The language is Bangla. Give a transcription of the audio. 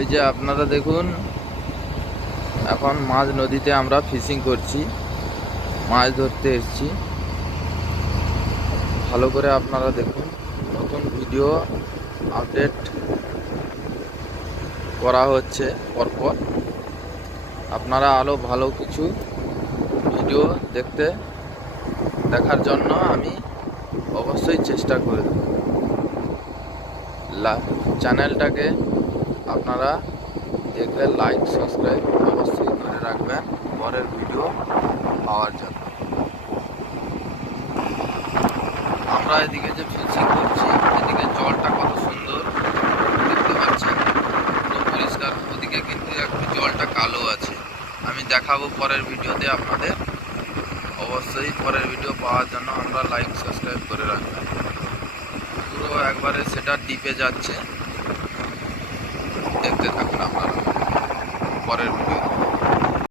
এই যে আপনারা দেখুন, এখন মাঝ নদীতে আমরা ফিশিং করছি, মাছ ধরতে এসেছি। ভালো করে আপনারা দেখুন, নতুন ভিডিও আপডেট করা হচ্ছে পরপর। আপনারা আরও ভালো কিছু ভিডিও দেখার জন্য আমি অবশ্যই চেষ্টা করে দেব। চ্যানেলটাকে আপনারা দেখলে লাইক সাবস্ক্রাইব অবশ্যই করে রাখবেন পরের ভিডিও পাওয়ার জন্য। আমরা এদিকে যে ফিশিং করছি, এদিকে জলটা কত সুন্দর দেখতে পাচ্ছেন, পুরো পরিষ্কার। ওদিকে কিন্তু একটু জলটা কালো আছে, আমি দেখাবো পরের ভিডিওতে আপনাদের। অবশ্যই পরের ভিডিও পাওয়ার জন্য আমরা লাইক সাবস্ক্রাইব করে রাখবেন। পুরো একবারে সেটা ডিপে যাচ্ছে, দেখতে থাকুন আপনারা পরের ভিডিও।